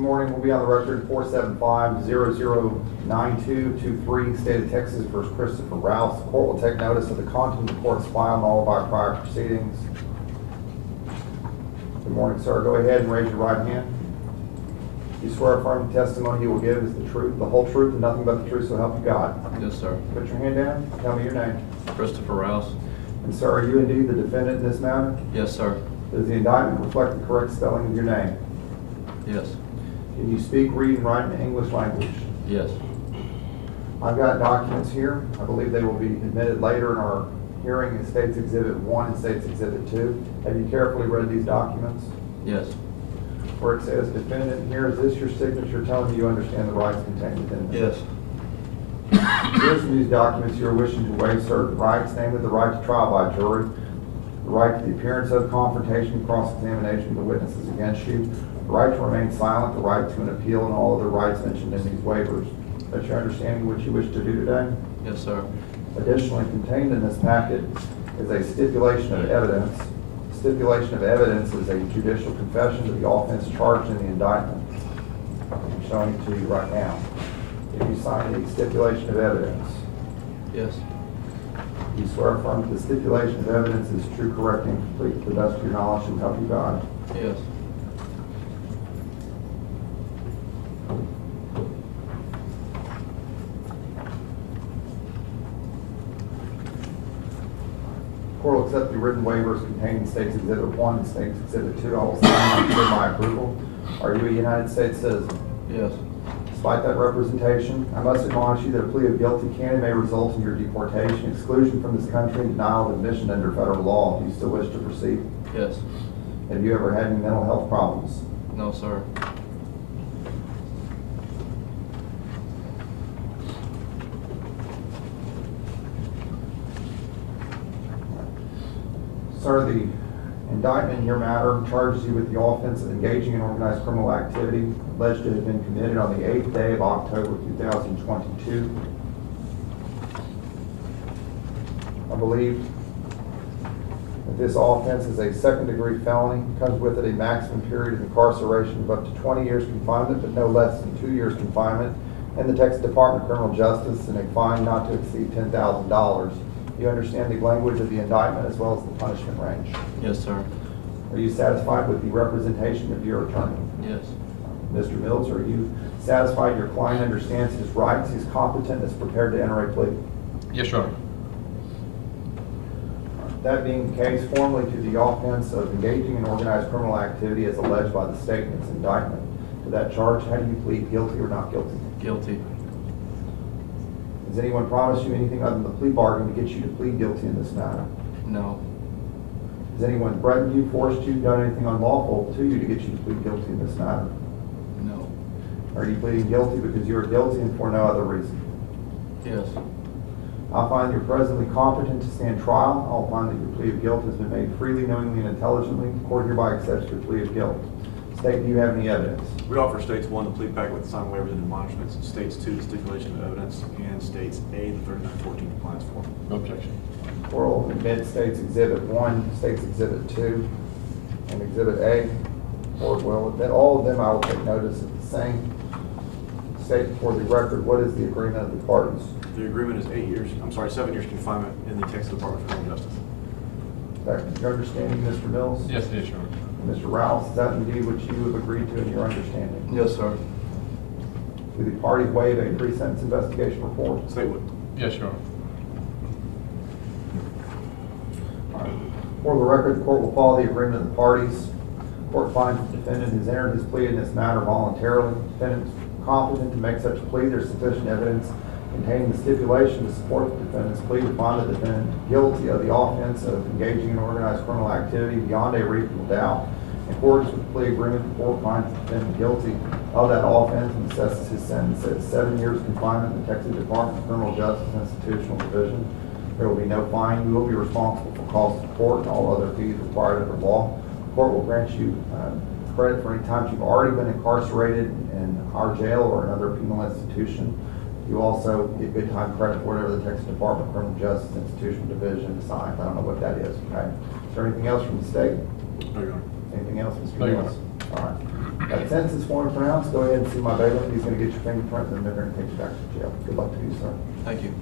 Good morning. We'll be on the record 475-009223, State of Texas versus Christopher Rouse. The court will take notice of the content of the court's file and all of our prior proceedings. Good morning, sir. Go ahead and raise your right hand. You swear affirm the testimony you will give is the truth, the whole truth, and nothing but the truth, so help you God. Yes, sir. Put your hand down. Tell me your name. Christopher Rouse. And sir, are you indeed the defendant in this matter? Yes, sir. Does the indictment reflect the correct spelling of your name? Yes. Can you speak, read, and write in the English language? Yes. I've got documents here. I believe they will be admitted later in our hearing in States Exhibit 1 and States Exhibit 2. Have you carefully read these documents? Yes. Where it says defendant here, is this your signature telling me you understand the rights contained within them? Yes. Here's from these documents you are wishing to waive certain rights, namely the right to trial by jury, the right to the appearance of confrontation, cross-examination of the witnesses against you, the right to remain silent, the right to an appeal, and all other rights mentioned in these waivers. That's your understanding what you wish to do today? Yes, sir. Additionally, contained in this packet is a stipulation of evidence. Stipulation of evidence is a judicial confession to the offense charged in the indictment. I'm showing it to you right now. If you sign the stipulation of evidence, Yes. you swear affirm that the stipulation of evidence is true, correct, and complete to the best of your knowledge and help you God. Yes. Court will accept the written waivers contained in States Exhibit 1 and States Exhibit 2. I will sign them with my approval. Are you a United States citizen? Yes. Despite that representation, I must admonish you that a plea of guilty can and may result in your deportation, exclusion from this country, and denial of admission under federal law. Do you still wish to proceed? Yes. Have you ever had any mental health problems? No, sir. Sir, the indictment in your matter charges you with the offense of engaging in organized criminal activity alleged to have been committed on the 8th day of October 2022. I believe that this offense is a second-degree felony, comes with it a maximum period of incarceration of up to 20 years confinement, but no less than 2 years confinement, in the Texas Department of Criminal Justice, and a fine not to exceed $10,000. You understand the language of the indictment as well as the punishment range. Yes, sir. Are you satisfied with the representation of your attorney? Yes. Mr. Mills, are you satisfied your client understands his rights, he's competent, is prepared to enter a plea? Yes, Your Honor. That being the case, formally to the offense of engaging in organized criminal activity as alleged by the state in its indictment, to that charge, how do you plead, guilty or not guilty? Guilty. Has anyone promised you anything other than the plea bargain to get you to plead guilty in this matter? No. Has anyone threatened you, forced you, done anything unlawful to you to get you to plead guilty in this matter? No. Are you pleading guilty because you are guilty and for no other reason? Yes. I'll find you're presently competent to stand trial. I'll find that your plea of guilt has been made freely, knowingly, and intelligently. The court hereby accepts your plea of guilt. State, do you have any evidence? We offer States 1 the plea packet with signed waivers and admonishments, States 2 the stipulation of evidence, and States A the 3914 compliance form. No objection. Court will admit States Exhibit 1, States Exhibit 2, and Exhibit A. Court will admit all of them. I will take notice of the same. State for the record, what is the agreement of the parties? The agreement is 7 years confinement in the Texas Department of Criminal Justice. Is that your understanding, Mr. Mills? Yes, it is, Your Honor. Mr. Rouse, is that indeed what you have agreed to in your understanding? Yes, sir. Do the parties waive a pre-sentence investigation report? State would. Yes, Your Honor. All right. For the record, the court will follow the agreement of the parties. The court finds the defendant has entered his plea in this matter voluntarily. The defendant is competent to make such a plea. There's sufficient evidence containing the stipulation to support the defendant's plea to find the defendant guilty of the offense of engaging in organized criminal activity beyond a reasonable doubt. In accordance with the plea agreement, the court finds the defendant guilty of that offense and assesses his sentence at 7 years confinement in the Texas Department of Criminal Justice Institutional Division. There will be no fine. You will be responsible for costs of court and all other fees required under law. The court will grant you credit for any times you've already been incarcerated in our jail or another penal institution. You also get good time credit for whatever the Texas Department of Criminal Justice Institutional Division assigns. I don't know what that is, okay? Is there anything else from the state? No, Your Honor. Anything else, Mr. No, Your Mills? All right. That sentence is formally pronounced. Go ahead and see my bailiff. He's gonna get your fingerprint, and then they're gonna take you back to jail. Good luck to you, sir. Thank you.